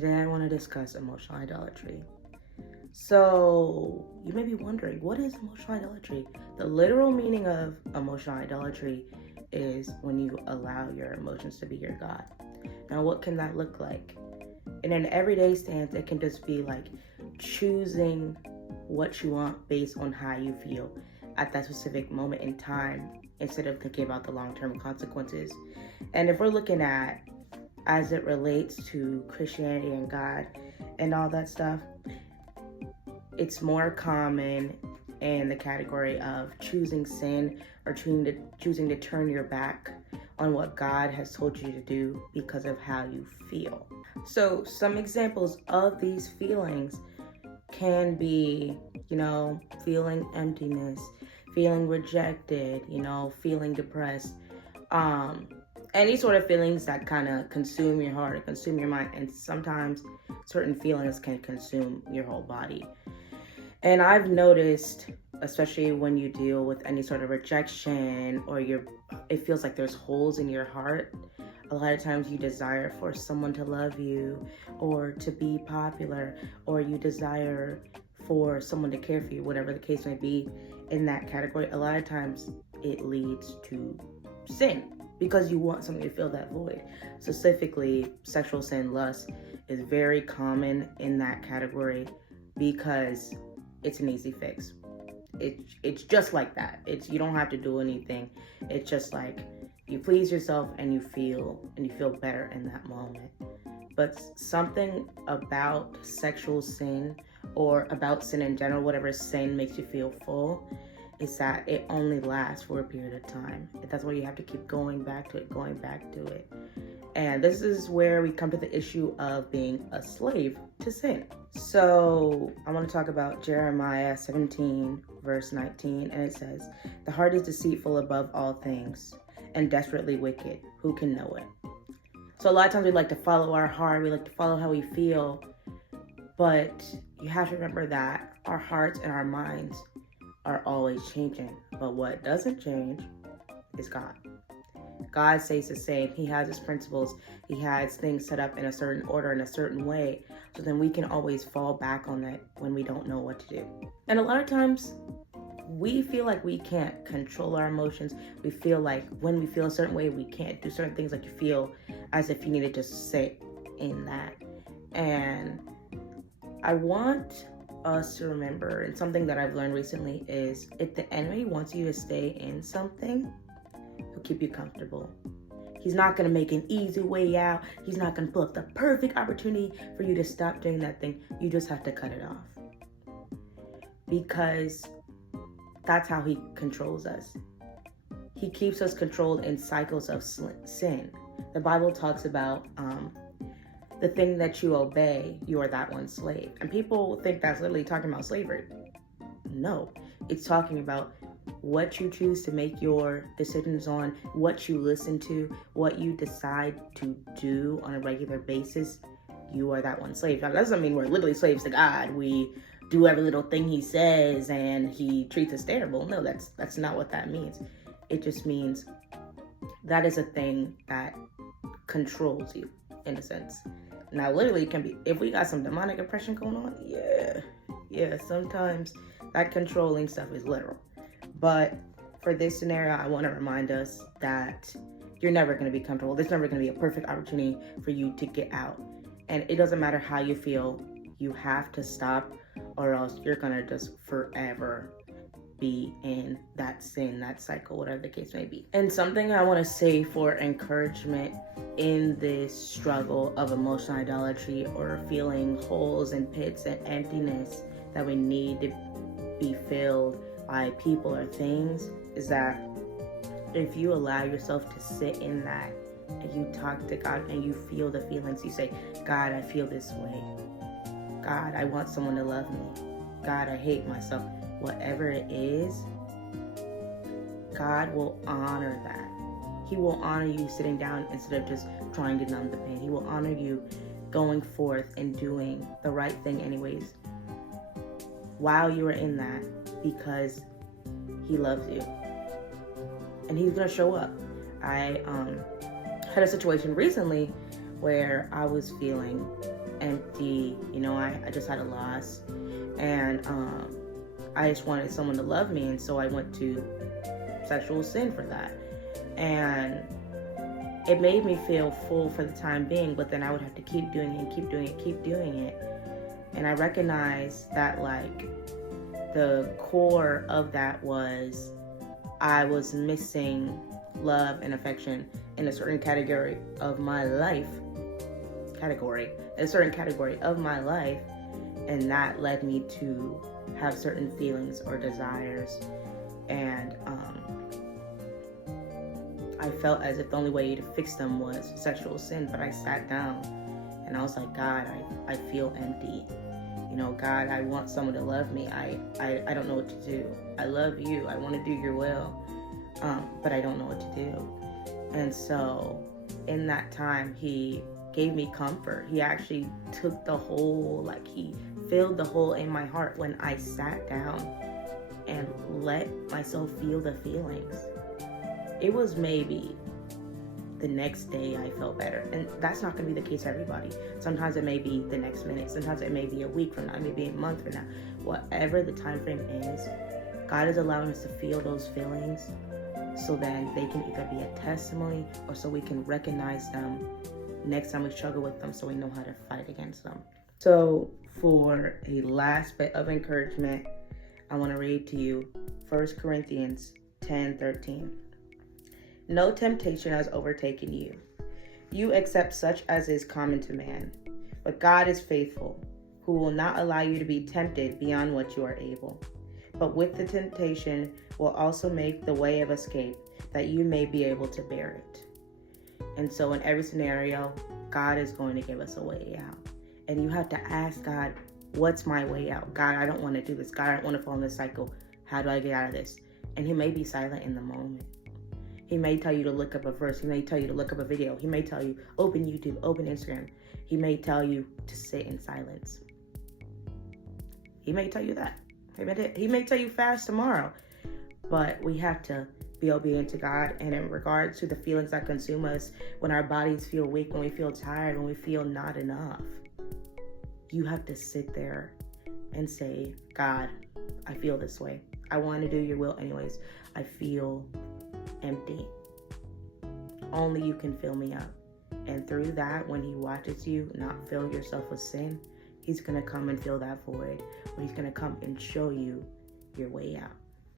Today I want to discuss emotional idolatry. So, you may be wondering, what is emotional idolatry? The literal meaning of emotional idolatry is when you allow your emotions to be your God. Now, what can that look like? In an everyday stance, it can just be like choosing what you want based on how you feel at that specific moment in time instead of thinking about the long-term consequences. And if we're looking at as it relates to Christianity and God and all that stuff, it's more common in the category of choosing sin or choosing to turn your back on what God has told you to do because of how you feel. So some examples of these feelings can be, feeling emptiness, feeling rejected, feeling depressed, any sort of feelings that kind of consume your heart, consume your mind, and sometimes certain feelings can consume your whole body. And I've noticed, especially when you deal with any sort of rejection or it feels like there's holes in your heart, a lot of times you desire for someone to love you or to be popular, or you desire for someone to care for you, whatever the case may be in that category. A lot of times it leads to sin because you want something to fill that void. Specifically, sexual sin, lust is very common in that category because it's an easy fix. It's just like that. You don't have to do anything. It's just like you please yourself and you feel better in that moment. But something about sexual sin or about sin in general, whatever sin makes you feel full, is that it only lasts for a period of time. That's why you have to keep going back to it. And this is where we come to the issue of being a slave to sin. So I want to talk about Jeremiah 17, verse 19, and it says, "The heart is deceitful above all things and desperately wicked. Who can know it?" So a lot of times we like to follow our heart, we like to follow how we feel, but you have to remember that our hearts and our minds are always changing. But what doesn't change is God. God stays the same. He has his principles. He has things set up in a certain order, in a certain way. So then we can always fall back on that when we don't know what to do. And a lot of times we feel like we can't control our emotions. We feel like when we feel a certain way, we can't do certain things. Like you feel as if you need to just sit in that. And I want us to remember, and something that I've learned recently is, if the enemy wants you to stay in something, he'll keep you comfortable. He's not going to make an easy way out. He's not going to pull up the perfect opportunity for you to stop doing that thing. You just have to cut it off. Because that's how he controls us. He keeps us controlled in cycles of sin. The Bible talks about the thing that you obey, you are that one's slave. And people think that's literally talking about slavery. No, it's talking about what you choose to make your decisions on, what you listen to, what you decide to do on a regular basis. You are that one slave. Now, that doesn't mean we're literally slaves to God. We do every little thing he says and he treats us terrible. No, that's not what that means. It just means that is a thing that controls you in a sense. Now, literally, it can be, if we got some demonic oppression going on, yeah, sometimes that controlling stuff is literal. But for this scenario, I want to remind us that you're never going to be comfortable. There's never going to be a perfect opportunity for you to get out. And it doesn't matter how you feel, you have to stop, or else you're going to just forever be in that sin, that cycle, whatever the case may be. And something I want to say for encouragement in this struggle of emotional idolatry or feeling holes and pits and emptiness that we need to be filled by people or things is that if you allow yourself to sit in that and you talk to God and you feel the feelings, you say, "God, I feel this way. God, I want someone to love me. God, I hate myself." Whatever it is, God will honor that. He will honor you sitting down instead of just trying to numb the pain. He will honor you going forth and doing the right thing anyways while you are in that, because he loves you. And he's going to show up. I had a situation recently where I was feeling empty. You know, I just had a loss, and I just wanted someone to love me, and so I went to sexual sin for that. And it made me feel full for the time being, but then I would have to keep doing it, keep doing it, keep doing it. And I recognized that, like, the core of that was I was missing love and affection in a certain category of my life. And that led me to have certain feelings or desires. And I felt as if the only way to fix them was sexual sin. But I sat down and I was like, God, I feel empty. You know, God, I want someone to love me. I don't know what to do. I love you. I want to do your will. But I don't know what to do. And so in that time, he gave me comfort. He actually took the hole, like he filled the hole in my heart when I sat down and let myself feel the feelings. It was maybe the next day I felt better. And that's not going to be the case for everybody. Sometimes it may be the next minute. Sometimes it may be a week from now. It may be a month from now. Whatever the time frame is, God is allowing us to feel those feelings so then they can either be a testimony or so we can recognize them next time we struggle with them, so we know how to fight against them. So for a last bit of encouragement, I want to read to you 1 Corinthians 10:13. No temptation has overtaken you. You accept such as is common to man. But God is faithful, who will not allow you to be tempted beyond what you are able. But with the temptation will also make the way of escape, that you may be able to bear it. And so in every scenario, God is going to give us a way out. And you have to ask God, what's my way out? God, I don't want to do this. God, I don't want to fall in this cycle. How do I get out of this? And he may be silent in the moment. He may tell you to look up a verse. He may tell you to look up a video. He may tell you, open YouTube, open Instagram. He may tell you to sit in silence. He may tell you that. He may tell you fast tomorrow. But we have to be obedient to God. And in regards to the feelings that consume us, when our bodies feel weak, when we feel tired, when we feel not enough, you have to sit there and say, God, I feel this way. I want to do your will anyways. I feel empty. Only you can fill me up. And through that, when he watches you not fill yourself with sin, he's going to come and fill that void, or he's going to come and show you your way out.